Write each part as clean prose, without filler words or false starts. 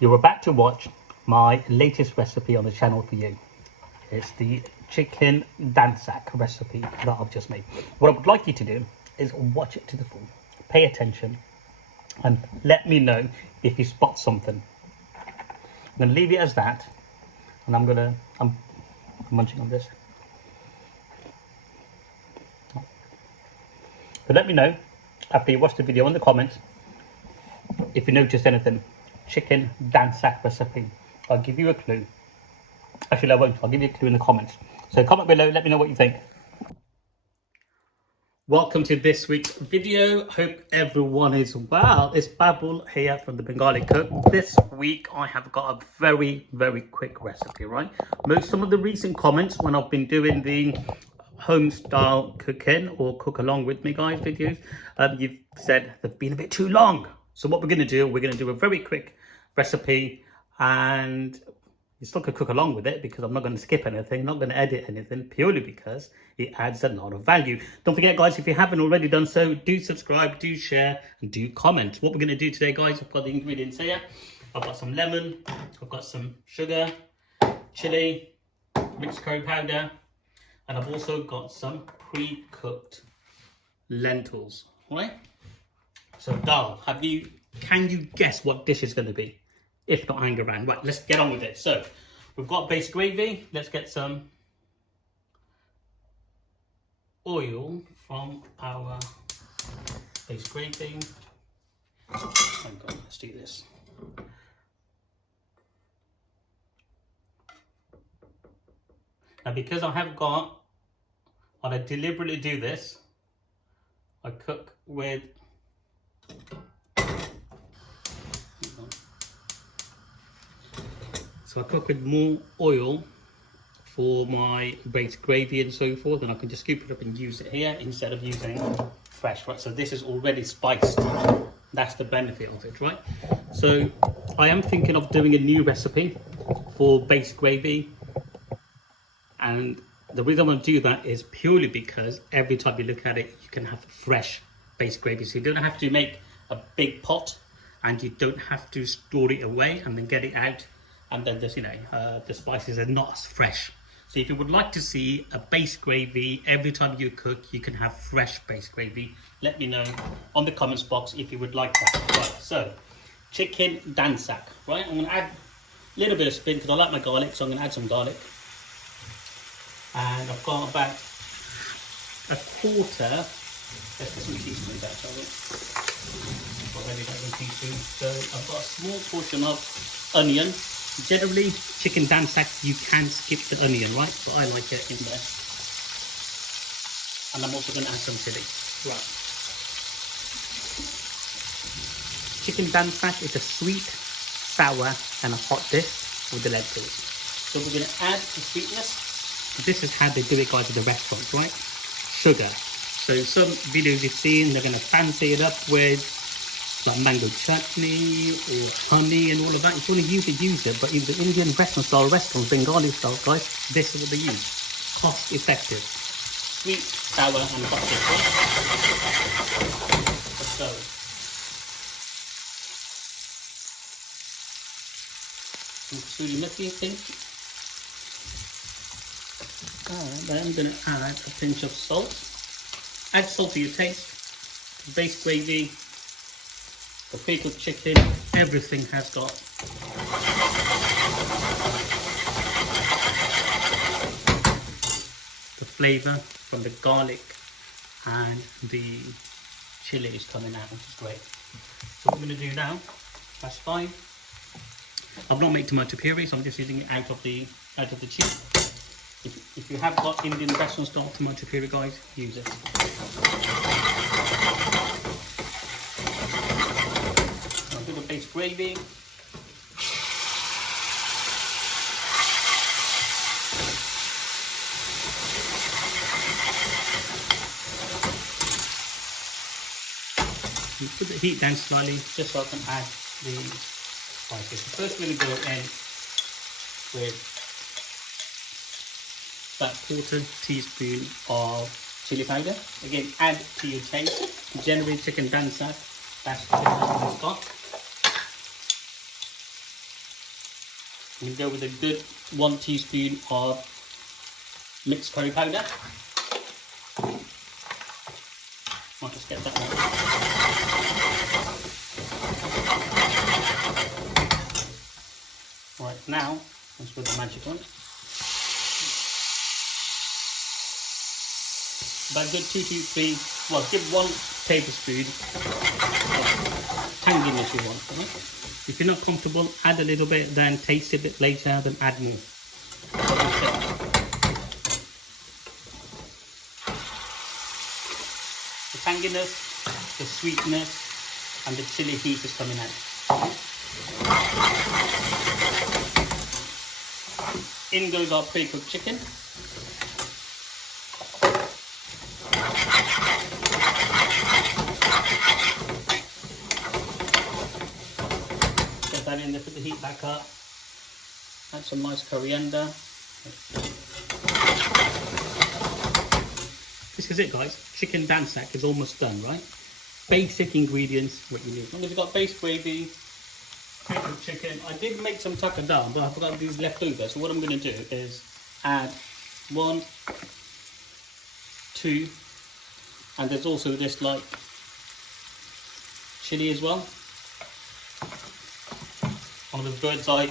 You're about to watch my latest recipe on the channel for you. It's the chicken Dansak recipe that I've just made. What I would like you to do is watch it to the full, pay attention, and let me know if you spot something. I'm going to leave it as that, and I'm munching on this. But let me know after you watch the video in the comments if you noticed anything. Chicken Dansak recipe. I'll give you a clue. Actually, I won't. I'll give you a clue in the comments. So comment below, let me know what you think. Welcome to this week's video. Hope everyone is well. It's Babul here from the Bengali Cook. This week I have got a very quick recipe, right? Some of the recent comments when I've been doing the home style cooking or cook along with me guys videos, you've said they've been a bit too long. So what we're going to do, we're going to do a very quick recipe, and you still could cook along with it because I'm not going to skip anything, not going to edit anything, purely because it adds a lot of value. Don't forget guys, if you haven't already done so, do subscribe, do share, and do comment. What we're going to do today guys, I've got the ingredients here. I've got some lemon, I've got some sugar, chili, mixed curry powder, and I've also got some pre-cooked lentils, right? So dhall, can you guess what dish is going to be? If not, hang around. Right, let's get on with it. So we've got base gravy. Let's get some oil from our base gravy. Oh God, let's do this. Now, because I deliberately do this, I cook with more oil for my base gravy and so forth, and I can just scoop it up and use it here instead of using fresh, right? So this is already spiced. That's the benefit of it, right? So I am thinking of doing a new recipe for base gravy, and the reason I want to do that is purely because every time you look at it, you can have fresh base gravy. So you don't have to make a big pot, and you don't have to store it away and then get it out, and then there's, the spices are not as fresh. So if you would like to see a base gravy every time you cook, you can have fresh base gravy. Let me know on the comments box if you would like that. Right, so chicken Dansak, right? I'm going to add a little bit of spin because I like my garlic, so I'm going to add some garlic. And I've got about a quarter, let's get some teaspoons out, shall we? I've already got some teaspoons. So I've got a small portion of onion. Generally, chicken Dansak, you can skip the onion, right? But I like it in there. And I'm also going to add some chili. Right. Chicken Dansak is a sweet, sour, and a hot dish with the lentils. So we're going to add the sweetness. This is how they do it, guys, at the restaurants, right? Sugar. So some videos you've seen, they're going to fancy it up with like mango chutney or honey and all of that. If you want to use it, use it. But in the Indian restaurant style restaurants, Bengali style, guys, this is what they use. Cost effective. Sweet, sour, and hot dish. So some kasuri methi, I think. Then I'm going to add a pinch of salt. Add salt to your taste. Base gravy, the pre-cooked chicken, everything has got the flavour from the garlic and the chili is coming out, which is great. So what I'm going to do now, that's fine. I've not made tomato puree, so I'm just using it out of the tube. If you have got Indian restaurant style tomato puree, guys, use it. I'll do the base gravy. Put the heat down slightly just so I can add the spices. So first we're going to go in with that quarter teaspoon of chili powder. Again, add to your taste. Generally chicken Dansak, that's the chicken I've got. I'm going to go with a good 1 teaspoon of mixed curry powder. I'll just get that one. Right, now, let's put the magic one. About good 2 to 3, well, give 1 tablespoon of tanginess you want. Right? If you're not comfortable, add a little bit, then taste it a bit later, then add more. The tanginess, the sweetness, and the chili heat is coming out. In goes our pre-cooked chicken. Get that in there, put the heat back up. Add some nice coriander. This is it, guys. Chicken Dansak is almost done, right? Basic ingredients, what you need. As long as you've got base gravy, pre-cooked chicken. I did make some dhall, but I forgot these left over. So what I'm going to do is add 1, 2, and there's also this like chilli as well. One of the bird's eye.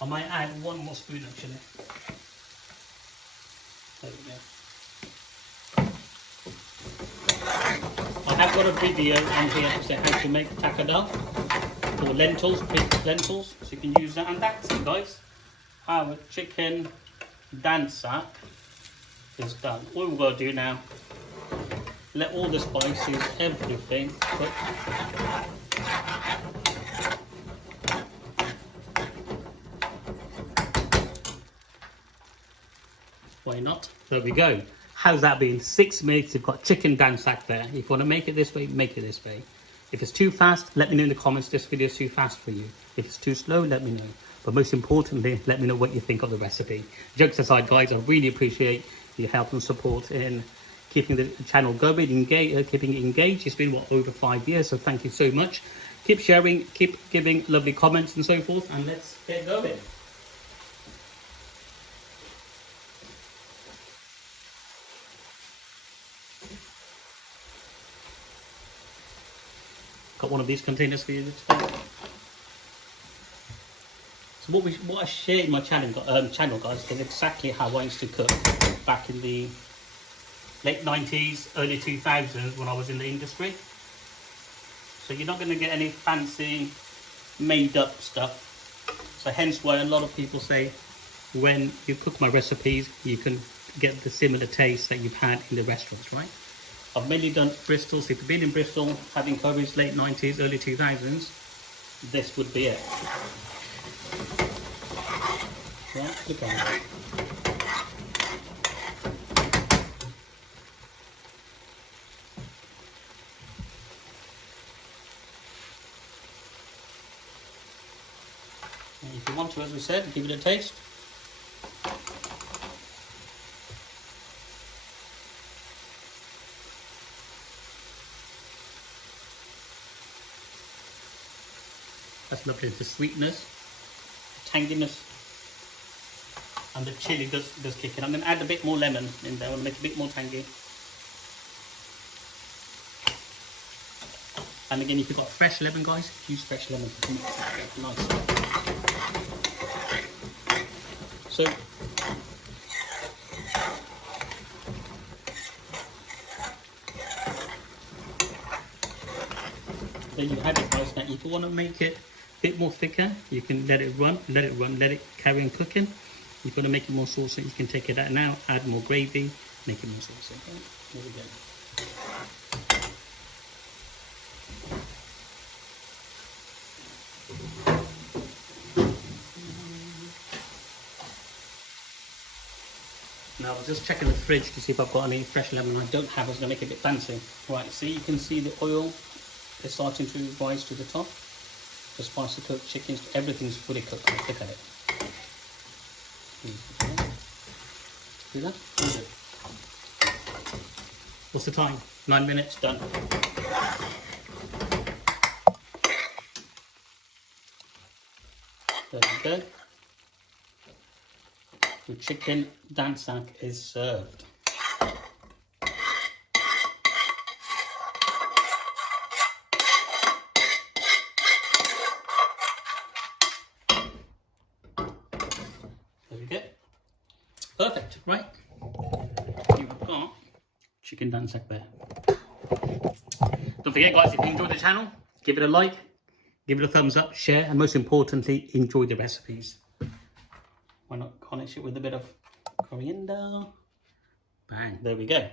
I might add 1 more spoon of chilli. There we go. I have got a video on here to say how to make dhall or lentils, pre-cooked lentils, so you can use that. And that's it, guys. Our chicken Dansak is done. All we've got to do now, let all the spices, everything cook. Why not? There we go. How's that been? 6 minutes, you've got chicken Dansak there. If you want to make it this way, make it this way. If it's too fast, let me know in the comments this video is too fast for you. If it's too slow, let me know. But most importantly, let me know what you think of the recipe. Jokes aside, guys, I really appreciate your help and support in keeping the channel going, keeping it engaged. It's been, what, over 5 years, so thank you so much. Keep sharing, keep giving lovely comments and so forth, and let's get going. Got one of these containers for you today. So what I shared in my channel, guys, is exactly how I used to cook back in the late 90s, early 2000s when I was in the industry. So you're not going to get any fancy made up stuff. So hence why a lot of people say when you cook my recipes, you can get the similar taste that you've had in the restaurants, right? I've mainly done Bristol, so if you've been in Bristol, having curries late 90s, early 2000s, this would be it. Right, look at it. And if you want to, as we said, give it a taste. That's lovely. The sweetness, tanginess, and the chili does kick in. I'm going to add a bit more lemon in there. I want to make it a bit more tangy. And again, if you've got fresh lemon, guys, use fresh lemon. Nice. So there you have it, guys. Now, if you want to make it bit more thicker, you can let it let it carry on cooking. If you want to make it more saucy, you can take it out now, add more gravy, make it more saucy. Okay? There we go. Now I was just checking the fridge to see if I've got any fresh lemon. I don't have. I was going to make it a bit fancy. Right, see, you can see the oil is starting to rise to the top. The spicy cooked chickens, everything's fully cooked. Look at it. See that? What's the time? 9 minutes, done. There we go. The chicken dansak is served. There we go. Perfect, right? You've got chicken dansak there. Don't forget, guys, if you enjoyed the channel, give it a like, give it a thumbs up, share, and most importantly, enjoy the recipes. Why not garnish it with a bit of coriander? Bang, there we go.